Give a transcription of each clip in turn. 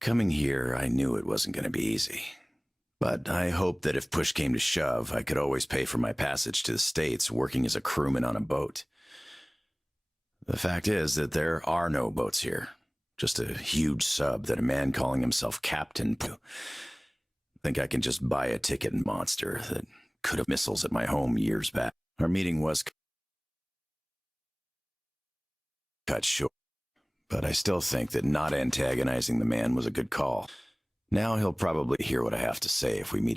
Coming here, I knew it wasn't going to be easy. But I hoped that if push came to shove, I could always pay for my passage to the States working as a crewman on a boat. The fact is that there are no boats here. Just a huge sub that a man calling himself Captain think I can just buy a ticket in Monster that could have missiles at my home years back. Our meeting was cut short, but I still think that not antagonizing the man was a good call. Now he'll probably hear what I have to say if we meet.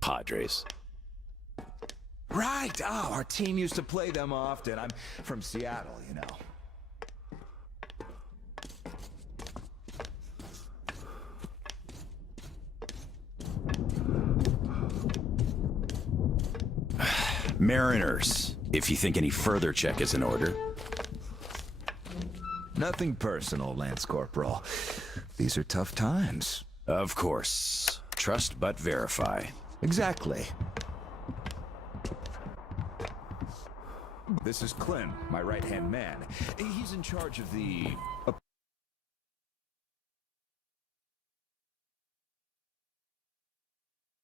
Padres. Right! Oh, our team used to play them often. I'm from Seattle, you know. Mariners, if you think any further check is in order. Nothing personal, Lance Corporal. These are tough times. Of course. Trust but verify. Exactly. This is Clem, my right-hand man. He's in charge of the...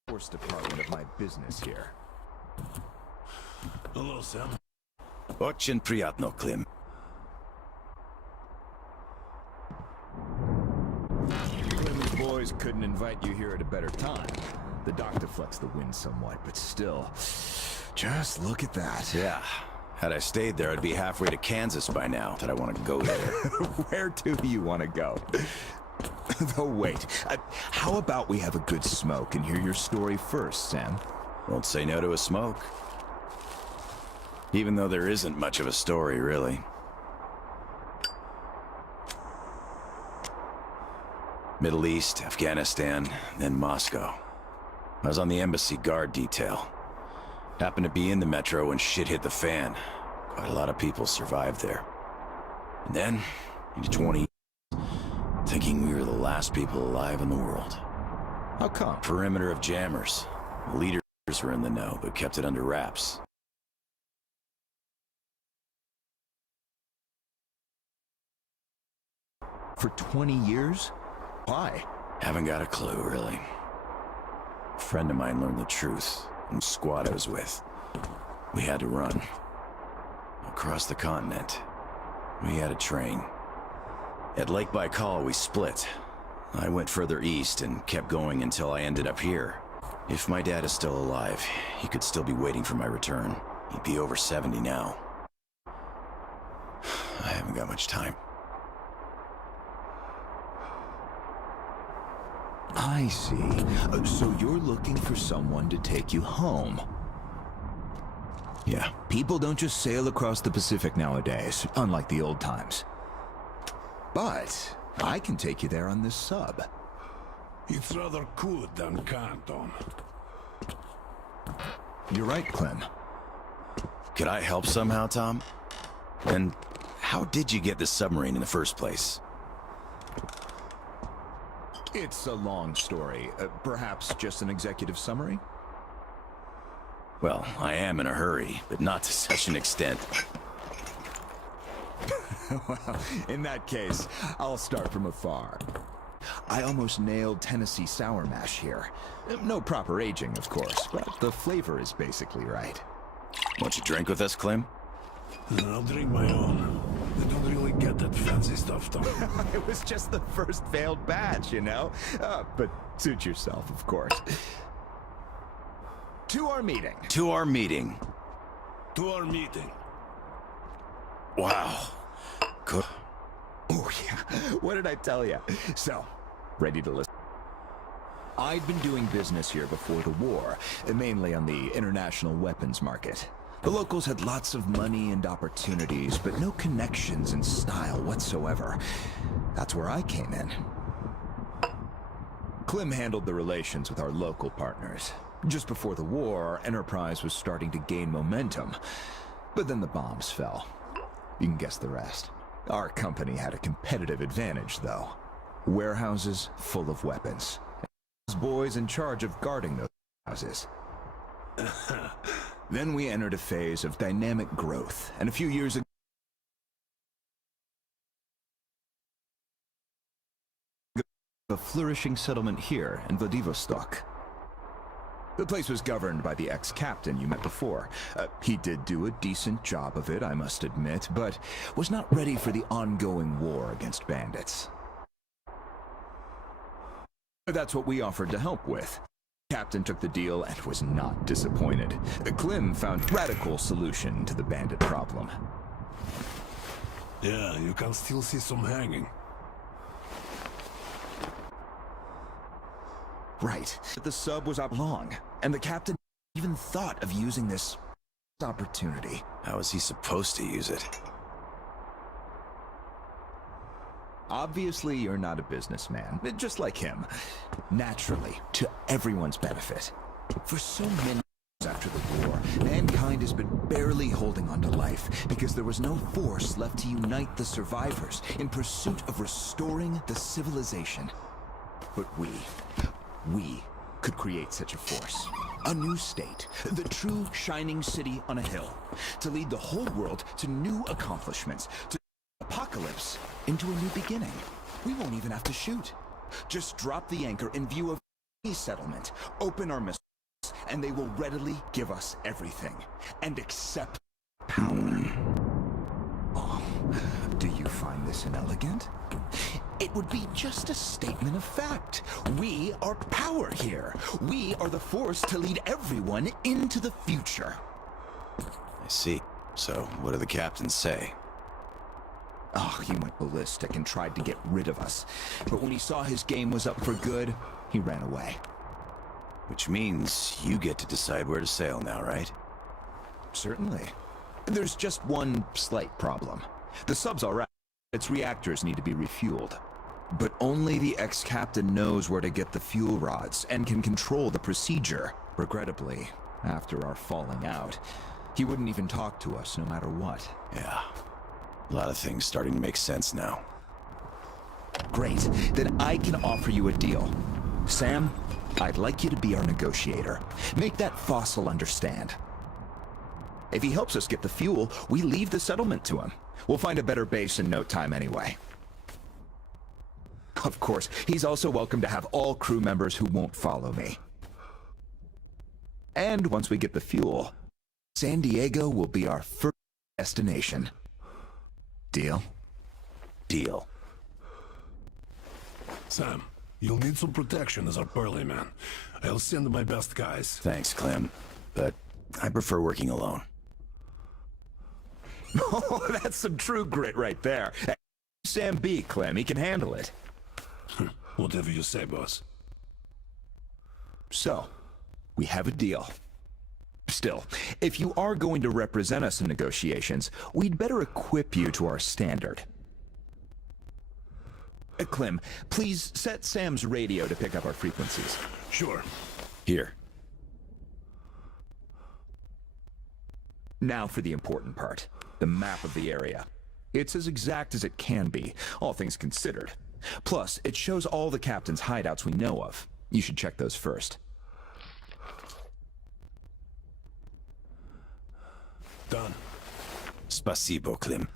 Force department of my business here. Hello, Sam. Очень приятно, Clem. Clem's boys couldn't invite you here at a better time. The doctor flexed the wind somewhat, but still. Just look at that. Yeah. Had I stayed there, I'd be halfway to Kansas by now. That I want to go there. Where do you want to go? Though wait, how about we have a good smoke and hear your story first, Sam? Won't say no to a smoke. Even though there isn't much of a story, really. Middle East, Afghanistan, then Moscow. I was on the embassy guard detail. Happened to be in the metro when shit hit the fan. Quite a lot of people survived there. And then, into 20, thinking we were the last people alive in the world. How come? Perimeter of jammers. The leaders were in the know, but kept it under wraps. For 20 years? Why? Haven't got a clue, really. A friend of mine learned the truth from the squad I was with. We had to run. Across the continent. We had a train. At Lake Baikal, we split. I went further east and kept going until I ended up here. If my dad is still alive, he could still be waiting for my return. He'd be over 70 now. I haven't got much time. I see. So you're looking for someone to take you home. Yeah. People don't just sail across the Pacific nowadays, unlike the old times. But I can take you there on this sub. It's rather cool than Canton. You're right, Clem. Could I help somehow, Tom? And how did you get this submarine in the first place? It's a long story. Perhaps just an executive summary? Well, I am in a hurry, but not to such an extent. Well, in that case, I'll start from afar. I almost nailed Tennessee sour mash here. No proper aging, of course, but the flavor is basically right. Want you drink with us, Clem? I'll drink my own. I don't really get that fancy stuff, though. It was just the first failed batch, you know? But suit yourself, of course. To our meeting. To our meeting. To our meeting. Wow. Good. Oh, yeah. What did I tell you? So, ready to listen? I'd been doing business here before the war, mainly on the international weapons market. The locals had lots of money and opportunities, but no connections and style whatsoever. That's where I came in. Clem handled the relations with our local partners. Just before the war, our enterprise was starting to gain momentum. But then the bombs fell. You can guess the rest. Our company had a competitive advantage, though. Warehouses full of weapons. And boys in charge of guarding those houses. Then we entered a phase of dynamic growth, and a few years ago, a flourishing settlement here in Vladivostok. The place was governed by the ex-captain you met before. He did do a decent job of it, I must admit, but was not ready for the ongoing war against bandits. That's what we offered to help with. Captain took the deal and was not disappointed. Clem found a radical solution to the bandit problem. Yeah, you can still see some hanging. Right. The sub was up long, and the captain even thought of using this opportunity. How is he supposed to use it? Obviously, you're not a businessman, just like him. Naturally, to everyone's benefit. For so many years after the war, mankind has been barely holding on to life because there was no force left to unite the survivors in pursuit of restoring the civilization. But we could create such a force. A new state, the true shining city on a hill, to lead the whole world to new accomplishments, to apocalypse into a new beginning. We won't even have to shoot. Just drop the anchor in view of any settlement, open our missiles, and they will readily give us everything, and accept power. Oh, do you find this inelegant? It would be just a statement of fact. We are power here. We are the force to lead everyone into the future. I see. So, what do the captains say? Oh, he went ballistic and tried to get rid of us. But when he saw his game was up for good, he ran away. Which means you get to decide where to sail now, right? Certainly. There's just one slight problem. The sub's all right. Its reactors need to be refueled. But only the ex-captain knows where to get the fuel rods and can control the procedure. Regrettably, after our falling out, he wouldn't even talk to us no matter what. Yeah. A lot of things starting to make sense now. Great. Then I can offer you a deal. Sam, I'd like you to be our negotiator. Make that fossil understand. If he helps us get the fuel, we leave the settlement to him. We'll find a better base in no time anyway. Of course, he's also welcome to have all crew members who won't follow me. And once we get the fuel, San Diego will be our first destination. Deal? Deal. Sam, you'll need some protection as our Pearly man. I'll send my best guys. Thanks, Clem. But I prefer working alone. Oh, that's some true grit right there. Sam B, Clem, he can handle it. Whatever you say, boss. So, we have a deal. Still, if you are going to represent us in negotiations, we'd better equip you to our standard. Clem, please set Sam's radio to pick up our frequencies. Sure. Here. Now for the important part, the map of the area. It's as exact as it can be, all things considered. Plus, it shows all the captain's hideouts we know of. You should check those first. Done. Spasibo, Klim.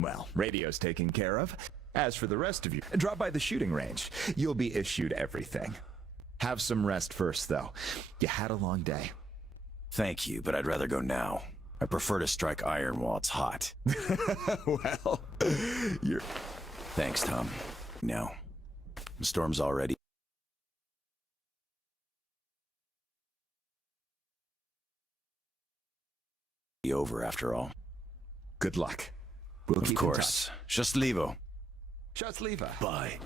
Well, radio's taken care of. As for the rest of you, drop by the shooting range. You'll be issued everything. Have some rest first, though. You had a long day. Thank you, but I'd rather go now. I prefer to strike iron while it's hot. Well, you're... Thanks, Tom. Now, the storm's already over after all. Good luck. We'll Of keep course. Счастливо. in touch. Счастливо. Bye.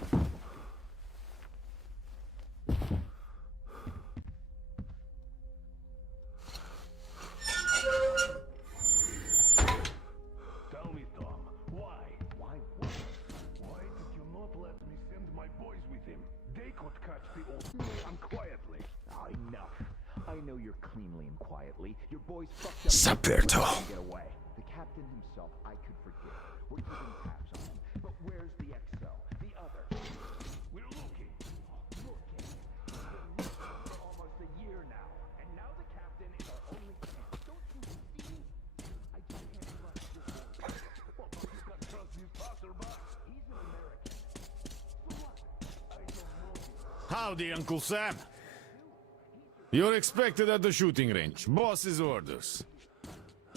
Tell me, Tom, why? Why what? Why did you not let me send my boys with him? They could catch the old man quietly. Enough. I know you're cleanly and quietly. Your boys fucked up. Saperto. Get away. The captain himself, I could forgive. We're keeping tabs on him. But where's the XO? The other? We're looking. Looking. We've been looking for almost a year now. And now the captain is our only chance. Don't you see? I just can't trust your boy. Well, but you can trust this passerby. He's an American. So what? I don't know you. Howdy, Uncle Sam. You're expected at the shooting range. Boss's orders.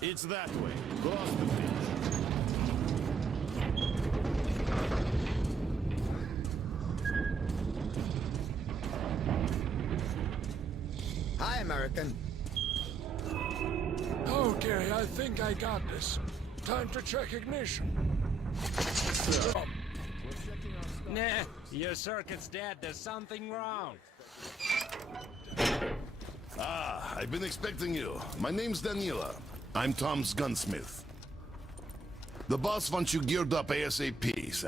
It's that way. Cross the bridge. Hi, American. Okay, I think I got this. Time to check ignition. Nah, your circuit's dead. There's something wrong. Ah, I've been expecting you. My name's Daniela. I'm Tom's gunsmith. The boss wants you geared up ASAP.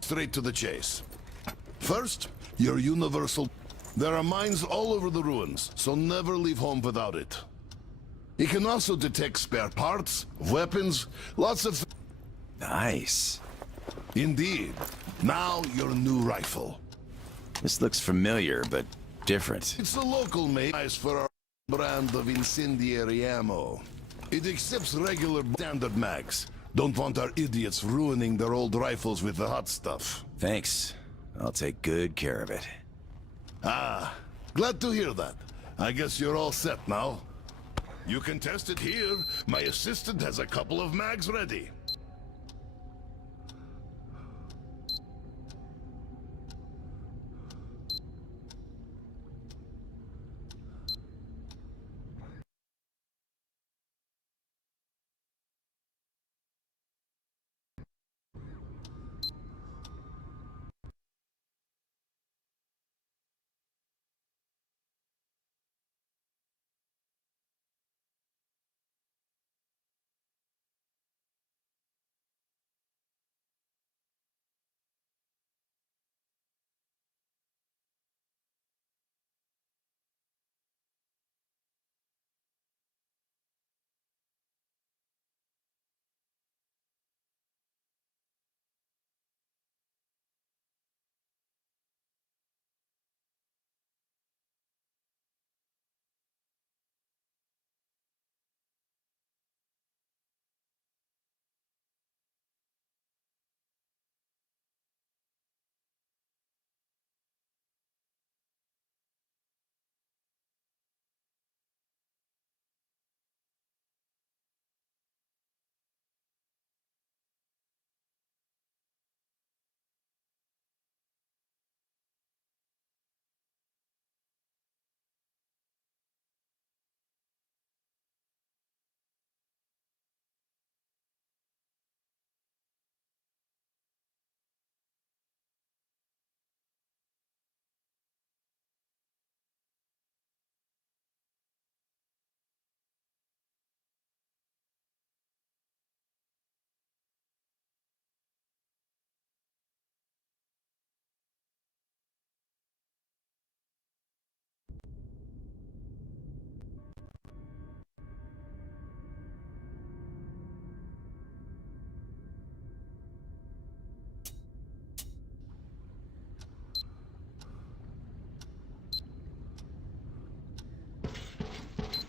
Straight to the chase. First, your universal... There are mines all over the ruins, so never leave home without it. It can also detect spare parts, weapons, lots of... Nice. Indeed. Now, your new rifle. This looks familiar, but different. It's a local made for our brand of incendiary ammo. It accepts regular standard mags. Don't want our idiots ruining their old rifles with the hot stuff. Thanks. I'll take good care of it. Ah, glad to hear that. I guess you're all set now. You can test it here. My assistant has a couple of mags ready.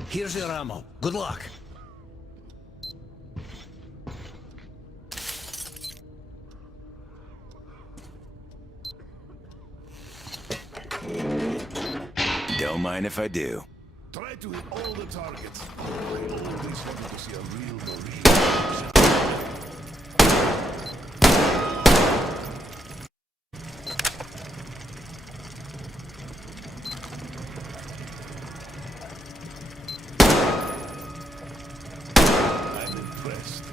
Here's your ammo. Good luck. Don't mind if I do. Try to hit all the targets. I always wanted to see a real Marine. I'm impressed.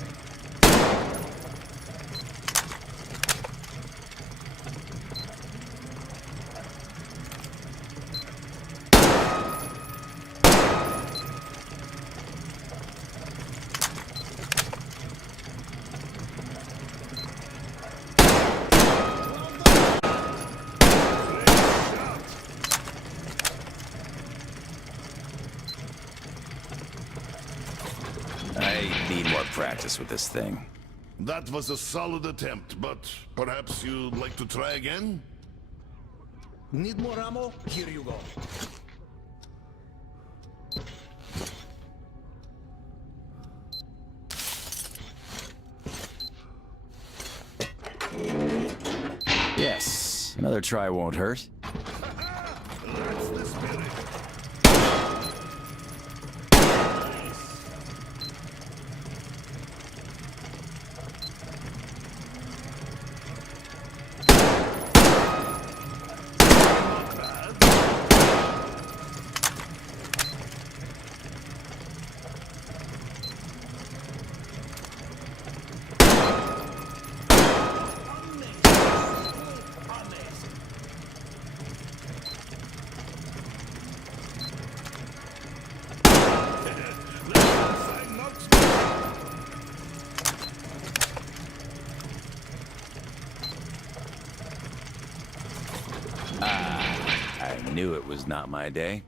I need more practice with this thing. That was a solid attempt, but perhaps you'd like to try again? Need more ammo? Here you go. Yes, another try won't hurt. That's the spirit. I knew it was not my day.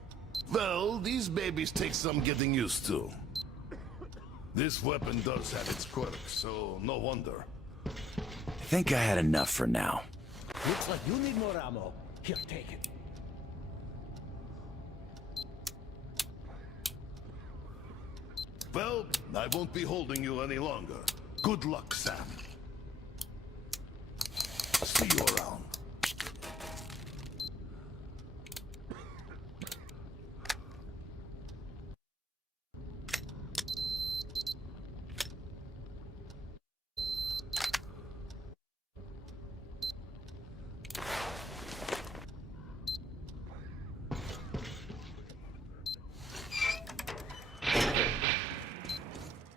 Well, these babies take some getting used to. This weapon does have its quirks, so no wonder. I think I had enough for now. Looks like you need more ammo. Here, take it. Well, I won't be holding you any longer. Good luck, Sam. See you around.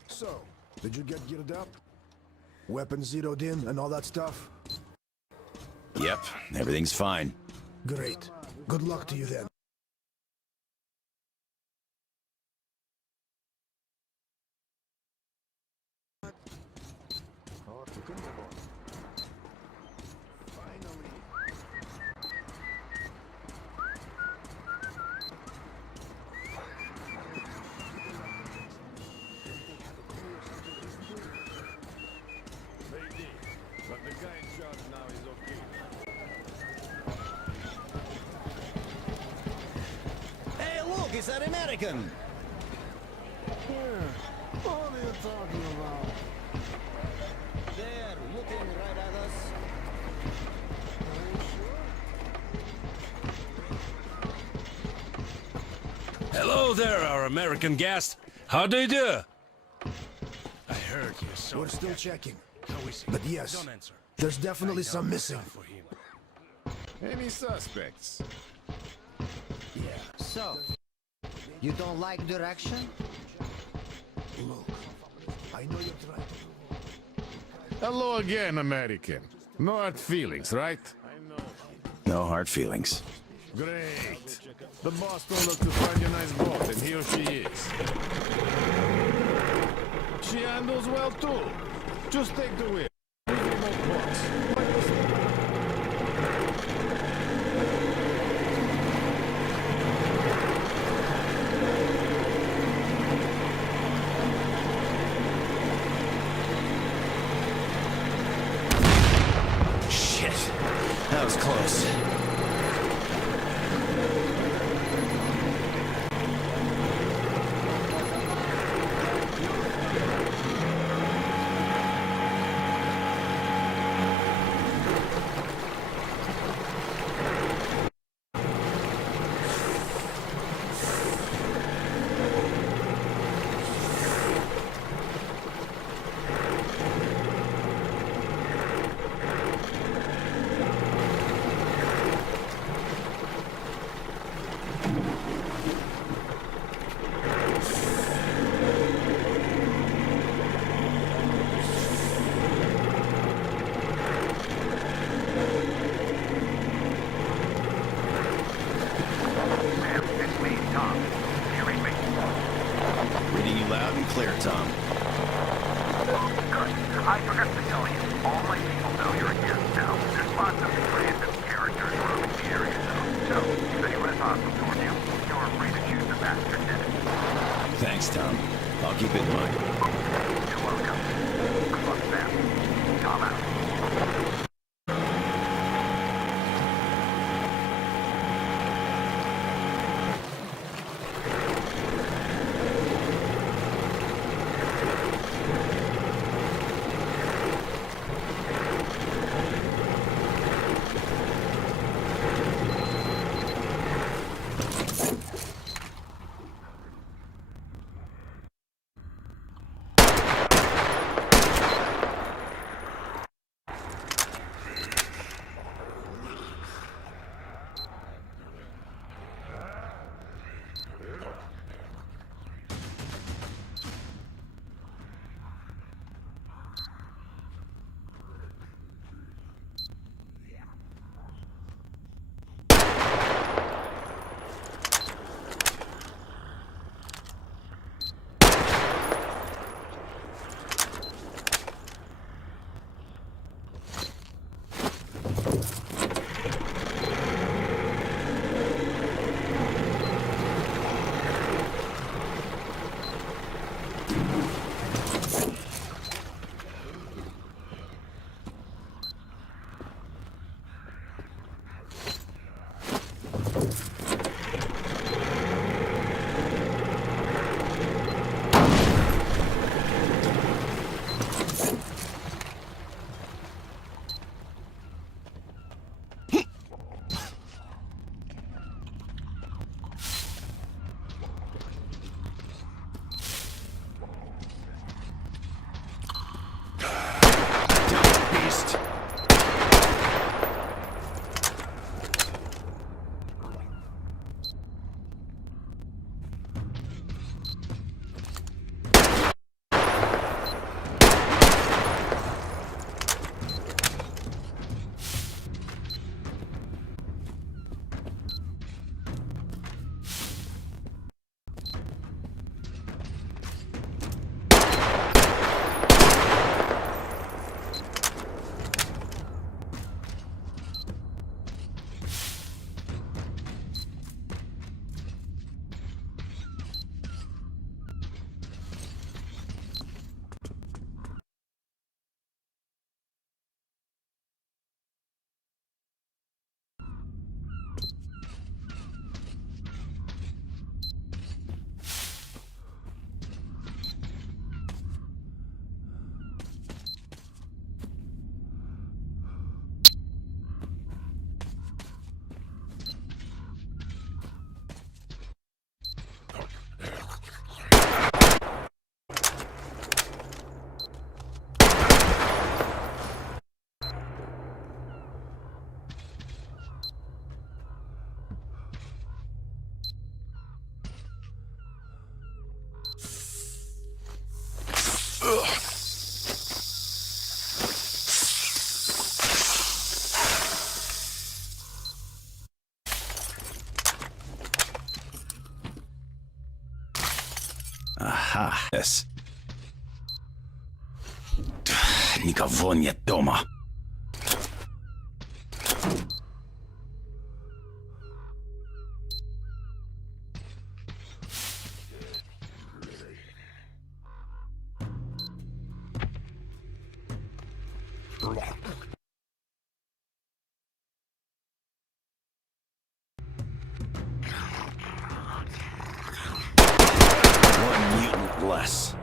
So, did you get geared up? Weapons zeroed in and all that stuff? Yep, everything's fine. Great. Good luck to you then. But the guy in charge now is okay. Hey, look, it's an American. What are you talking about? There, looking right at us. Hello there, our American guest. How do you do? I heard you saw We're the still guy. checking. How is he? But yes, Don't answer. there's definitely some missing. For him. Any suspects? So, you don't like direction? Look, I know you're trying to... Hello again, American. No hard feelings, right? No hard feelings. Great. The boss told us to find you a nice boat, and here she is. She handles well too. Just take the wheel. Remote box. Shit, that was close. I forgot to tell you, all my people know you're here now. There's lots of random characters roaming the area, though. So, if anyone is hostile toward you, you're free to choose the master tenant. Thanks, Tom. I'll keep it in mind. You're welcome. Good luck, Sam. Tom out. Beast. Aha, yes. Никого нет дома. One mutant less.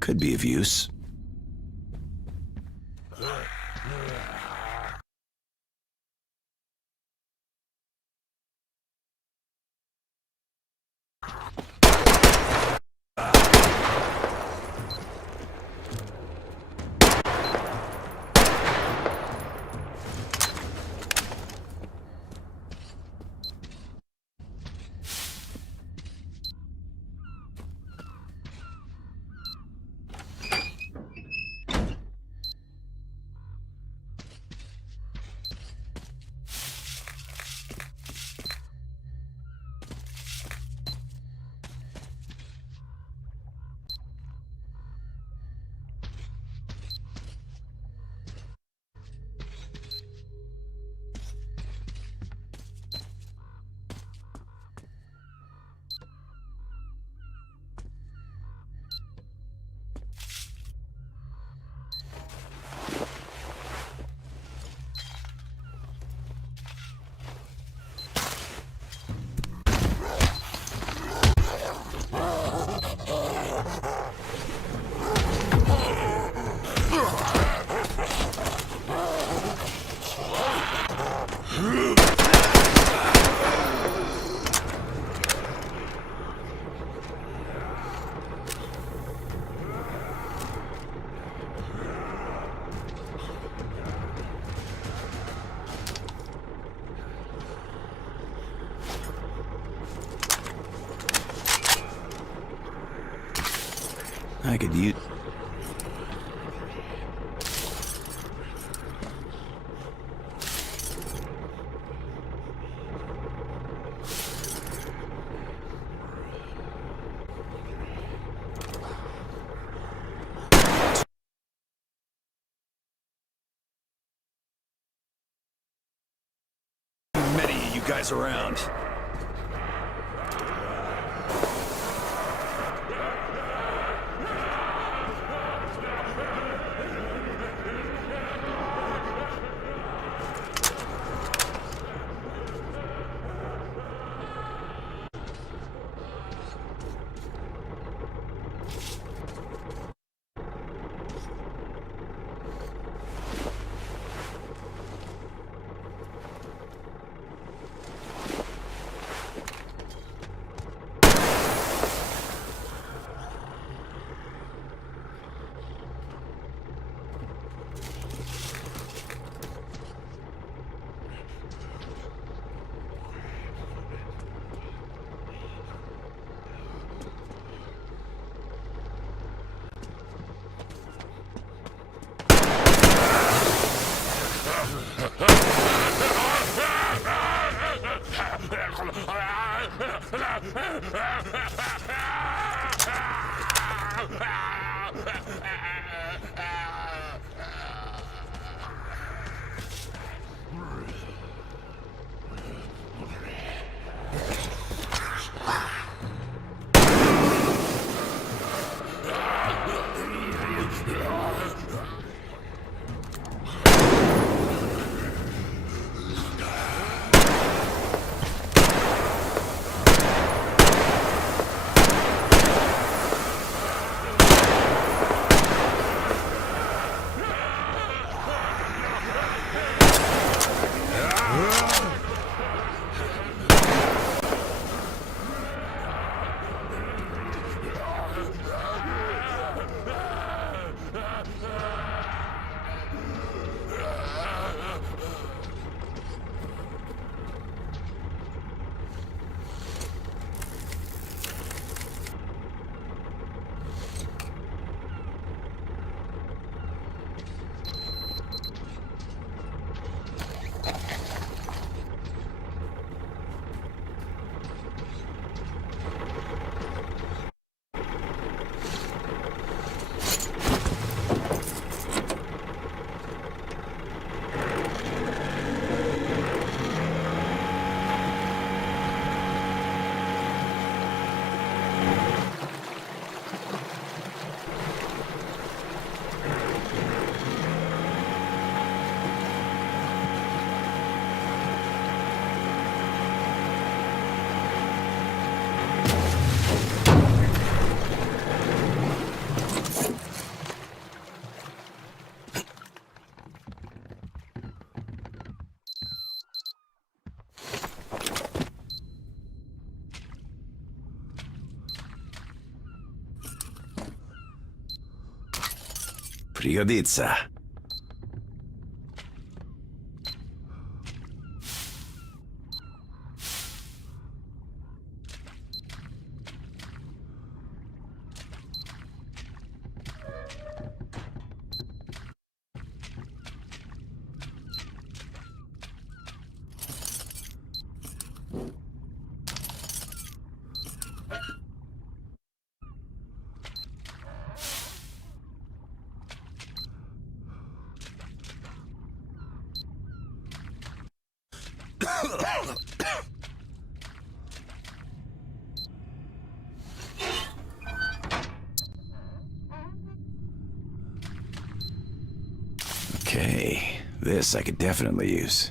Could be of use. I could use... Many of you guys around. Пригодится. Okay, this I could definitely use.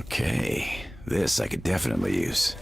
Okay, this I could definitely use.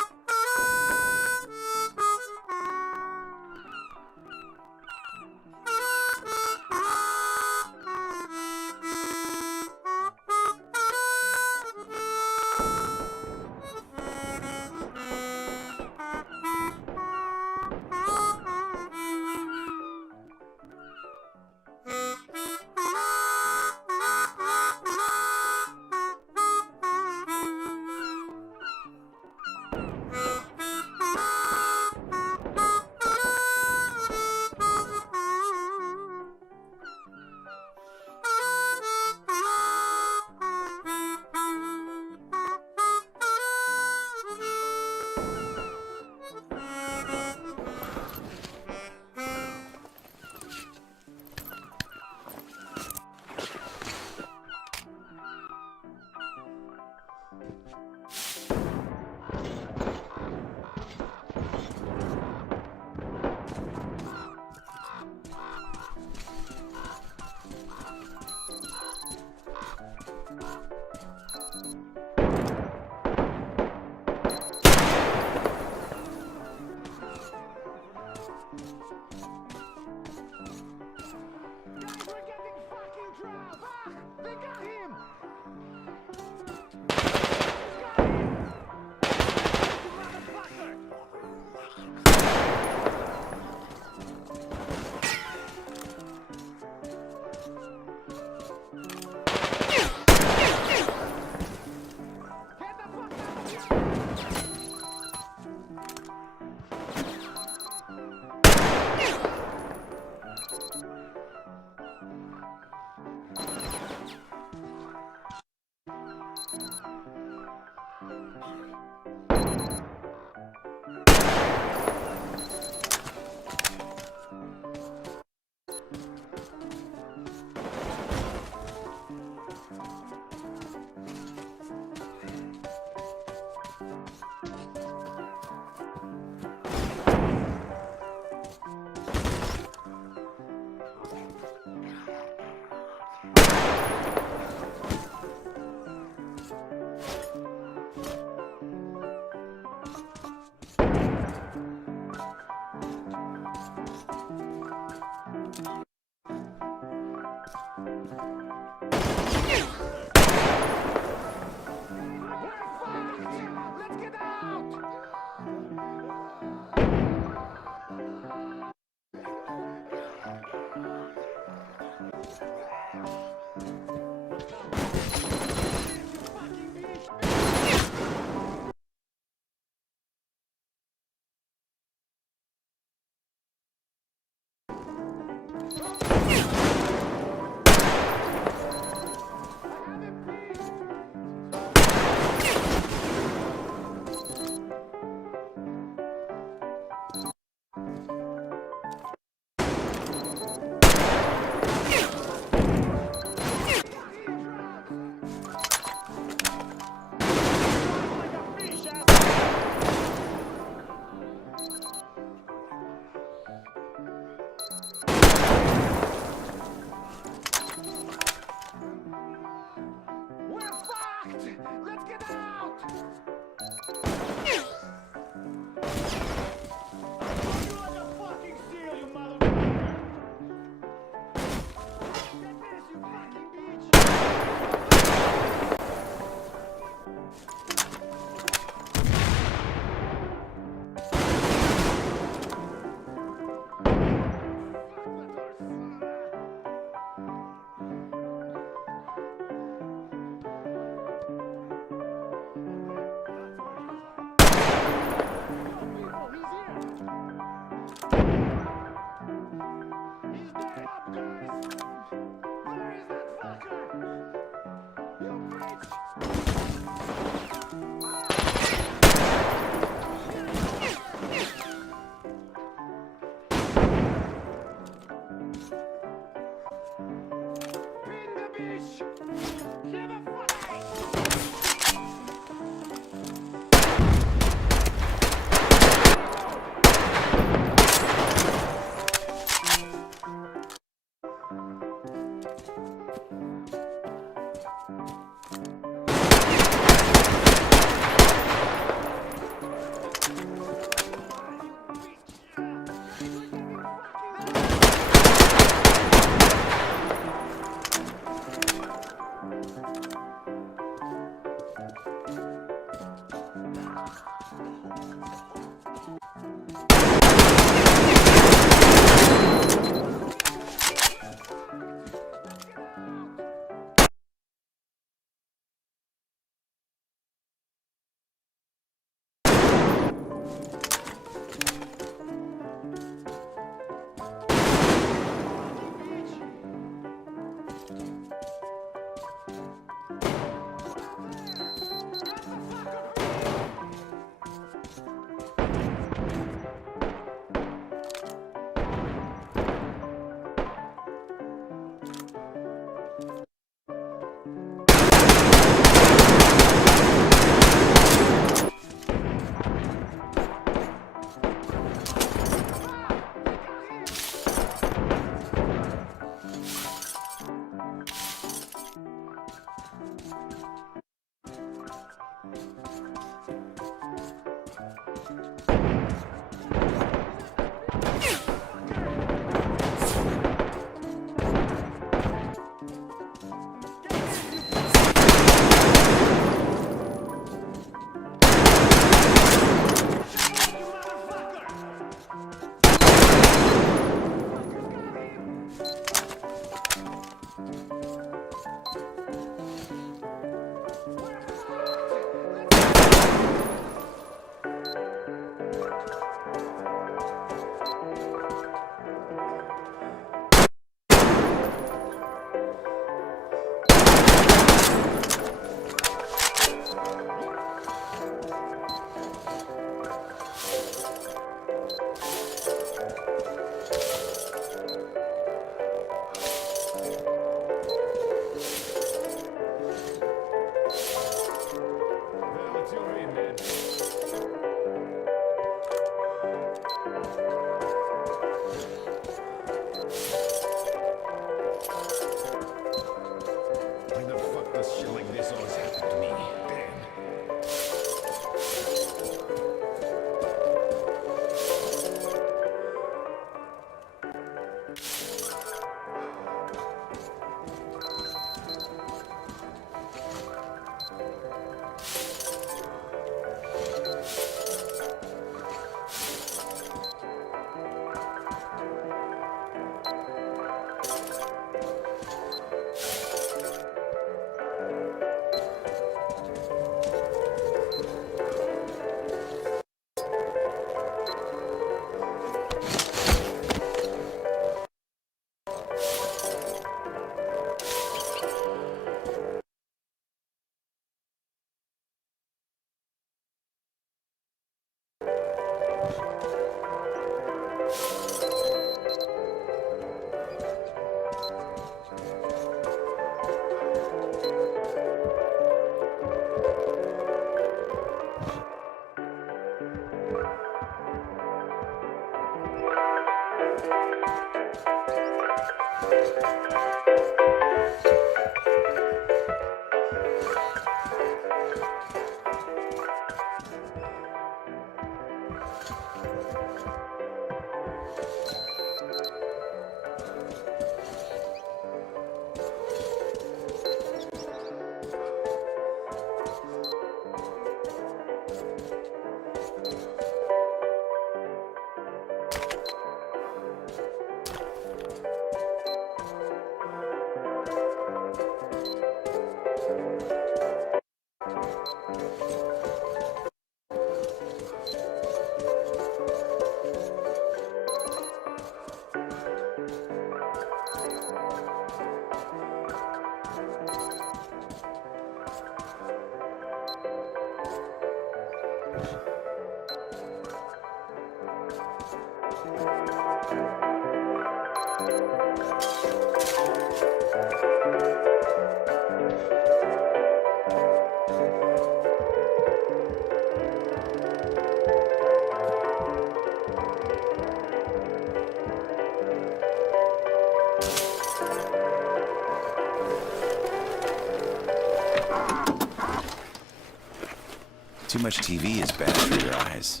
Too much TV is bad for your eyes.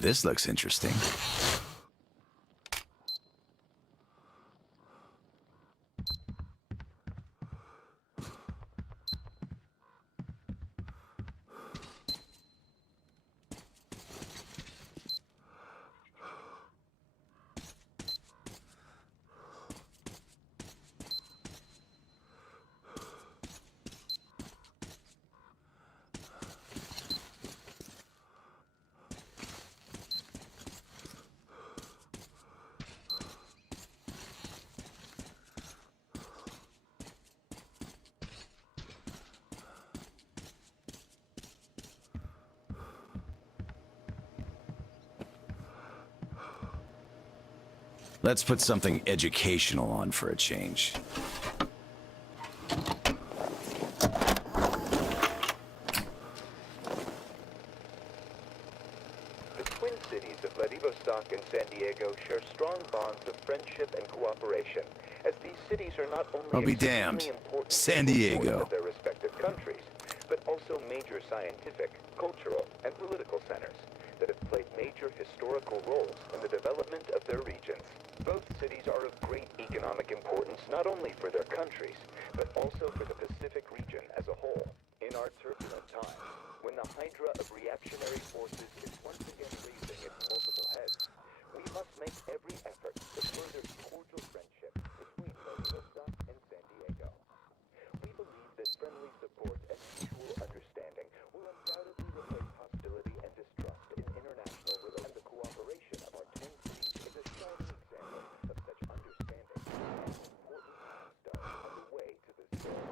This looks interesting. Let's put something educational on for a change. The twin cities of Vladivostok and San Diego share strong bonds of friendship and cooperation, as these cities are not only I'll be extremely damned. important San people Diego. of their respective countries, but also major scientific, cultural, and political centers that have played major historical roles in the development of their regions. Both cities are of great economic importance not only for their countries, but also for the Pacific region as a whole. In our turbulent times, when the hydra of reactionary forces is once again raising its multiple heads, we must make every effort to further cordial friendship between Vladivostok and San Diego. We believe that friendly support and mutual understanding will undoubtedly replace hostility and distrust in international relations. And the cooperation of our twin cities is a shining example of such understanding and an important milestone on the way to this goal.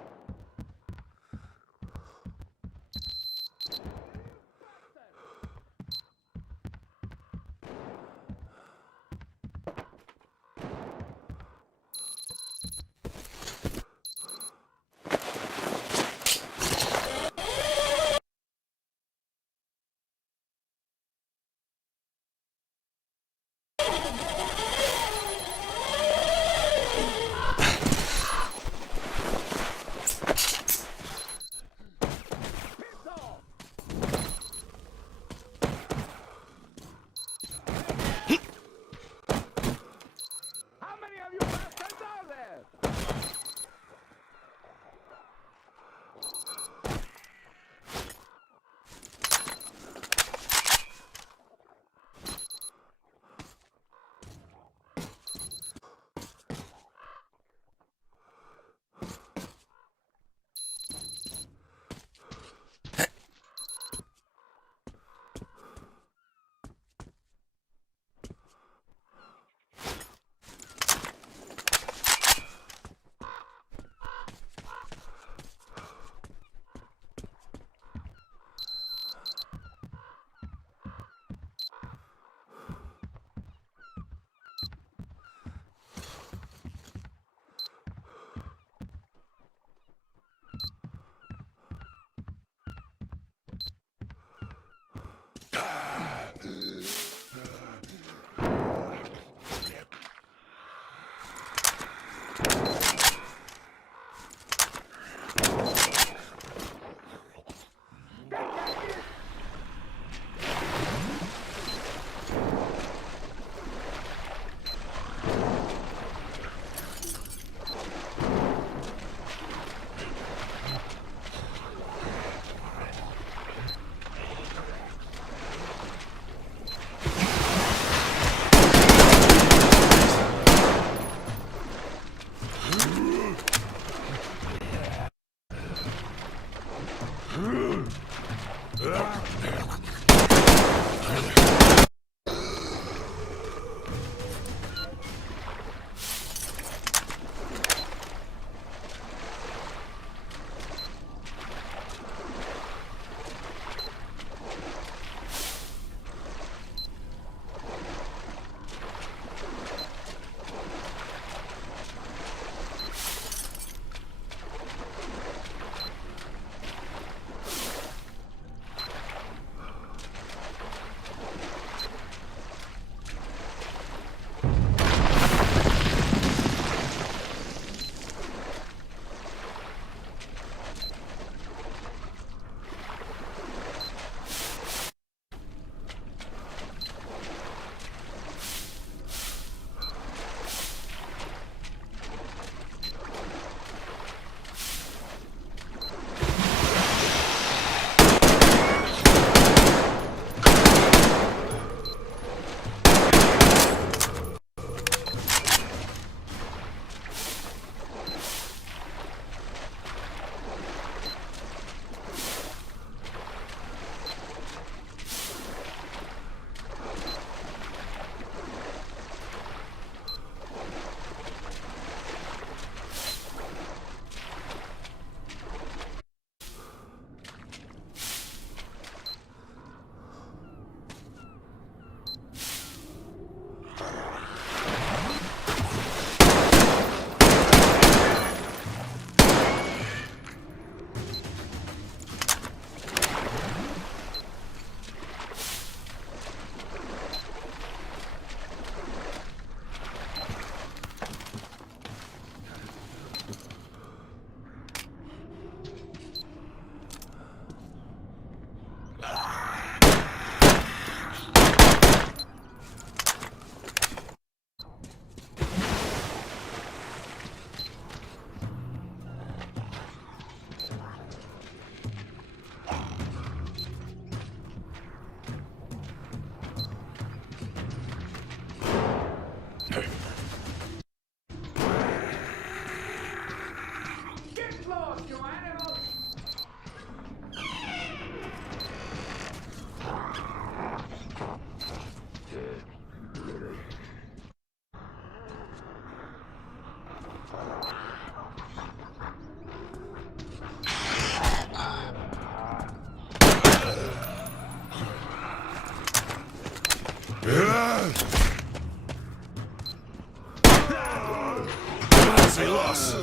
Say loss.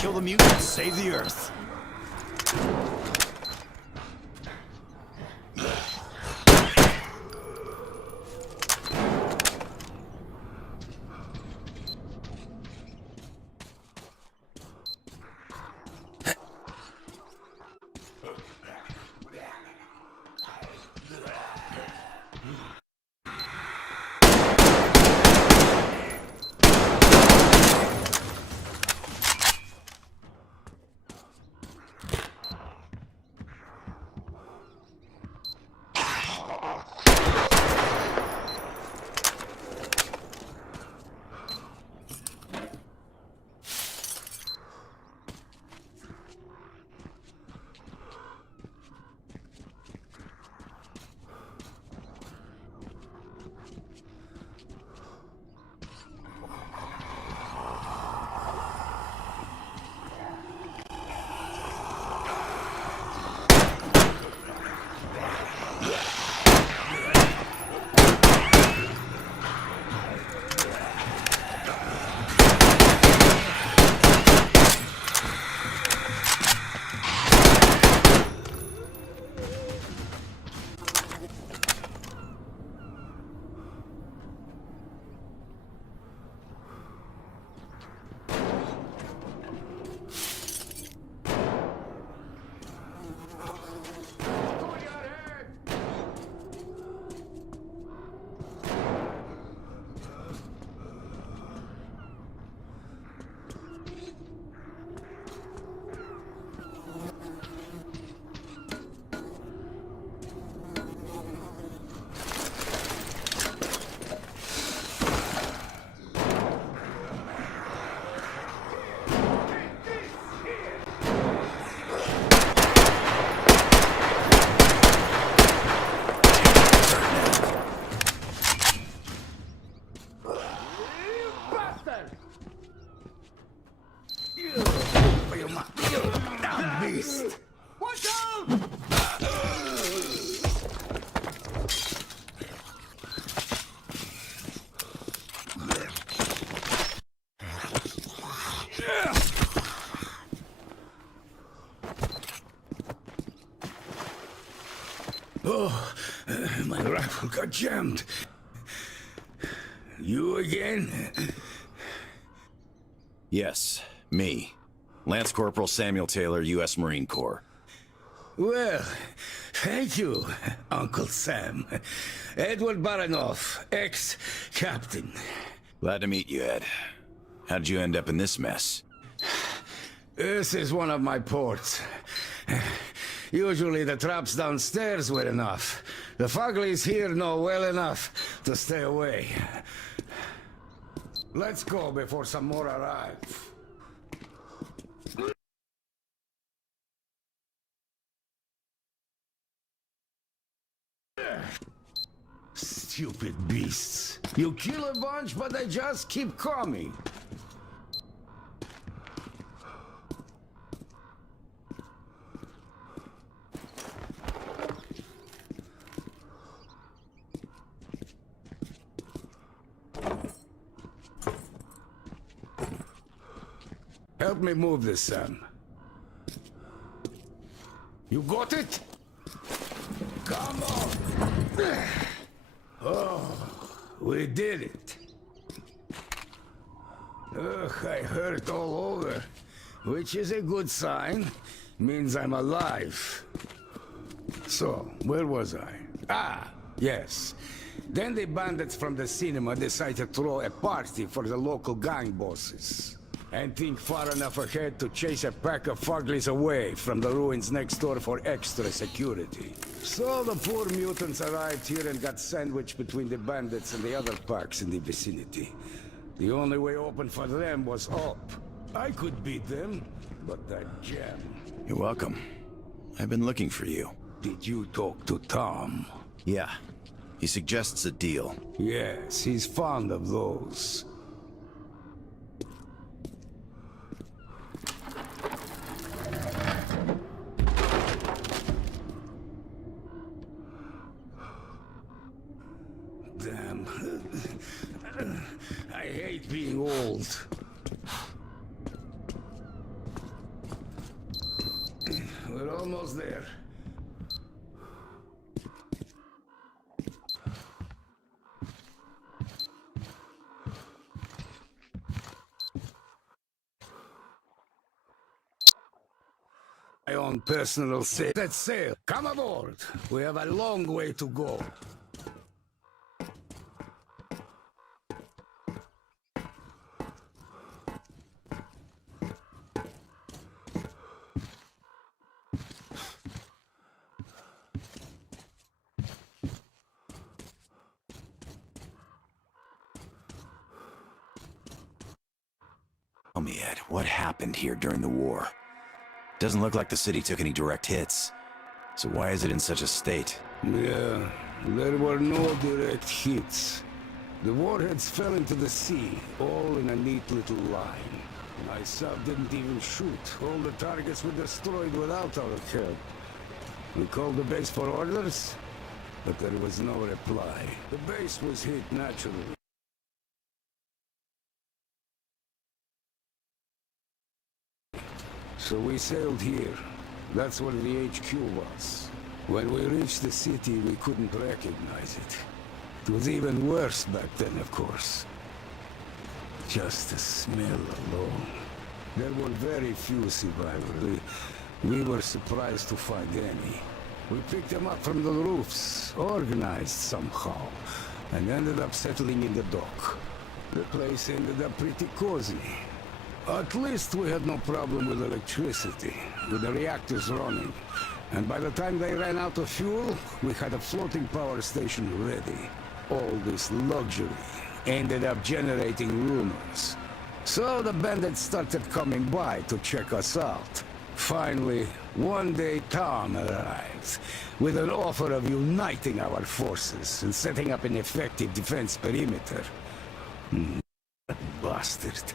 Kill the mutants, save the Earth. beast! Watch out! Oh, my rifle got jammed. You again? Yes, me. Lance Corporal Samuel Taylor, U.S. Marine Corps. Well, thank you, Uncle Sam. Edward Baranoff, ex-captain. Glad to meet you, Ed. How'd you end up in this mess? This is one of my ports. Usually the traps downstairs were enough. The Fuglies here know well enough to stay away. Let's go before some more arrive. Stupid beasts. You kill a bunch, but they just keep coming. Help me move this, Sam. You got it? Come on! Oh, we did it. Ugh, I hurt all over, which is a good sign. Means I'm alive. So, where was I? Ah, yes. Then the bandits from the cinema decided to throw a party for the local gang bosses. And think far enough ahead to chase a pack of Fuglies away from the ruins next door for extra security. So the poor mutants arrived here and got sandwiched between the bandits and the other packs in the vicinity. The only way open for them was up. I could beat them, but that gem... You're welcome. I've been looking for you. Did you talk to Tom? Yeah. He suggests a deal. Yes, he's fond of those. Damn. I hate being old. We're almost there. My own personal sail. Let's sail. Come aboard. We have a long way to go. Tell me, Ed, what happened here during the war? Doesn't look like the city took any direct hits. So why is it in such a state? Yeah, there were no direct hits. The warheads fell into the sea, all in a neat little line. My sub didn't even shoot. All the targets were destroyed without our help. We called the base for orders, but there was no reply. The base was hit naturally. So we sailed here. That's where the HQ was. When we reached the city, we couldn't recognize it. It was even worse back then, of course. Just the smell alone. There were very few survivors. We were surprised to find any. We picked them up from the roofs, organized somehow, and ended up settling in the dock. The place ended up pretty cozy. At least we had no problem with electricity, with the reactors running. And by the time they ran out of fuel, we had a floating power station ready. All this luxury ended up generating rumors. So the bandits started coming by to check us out. Finally, one day Tom arrived, with an offer of uniting our forces and setting up an effective defense perimeter. Bastard.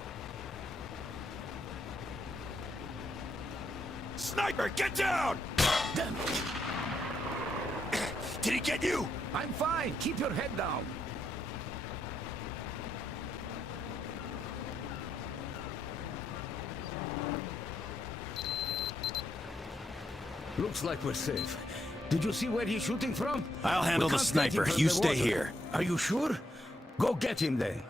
sniper! Get down! Damn. Did he get you? I'm fine. Keep your head down. Looks like we're safe. Did you see where he's shooting from? I'll handle We the can't get him sniper. from You the stay water. here. Are you sure? Go get him then.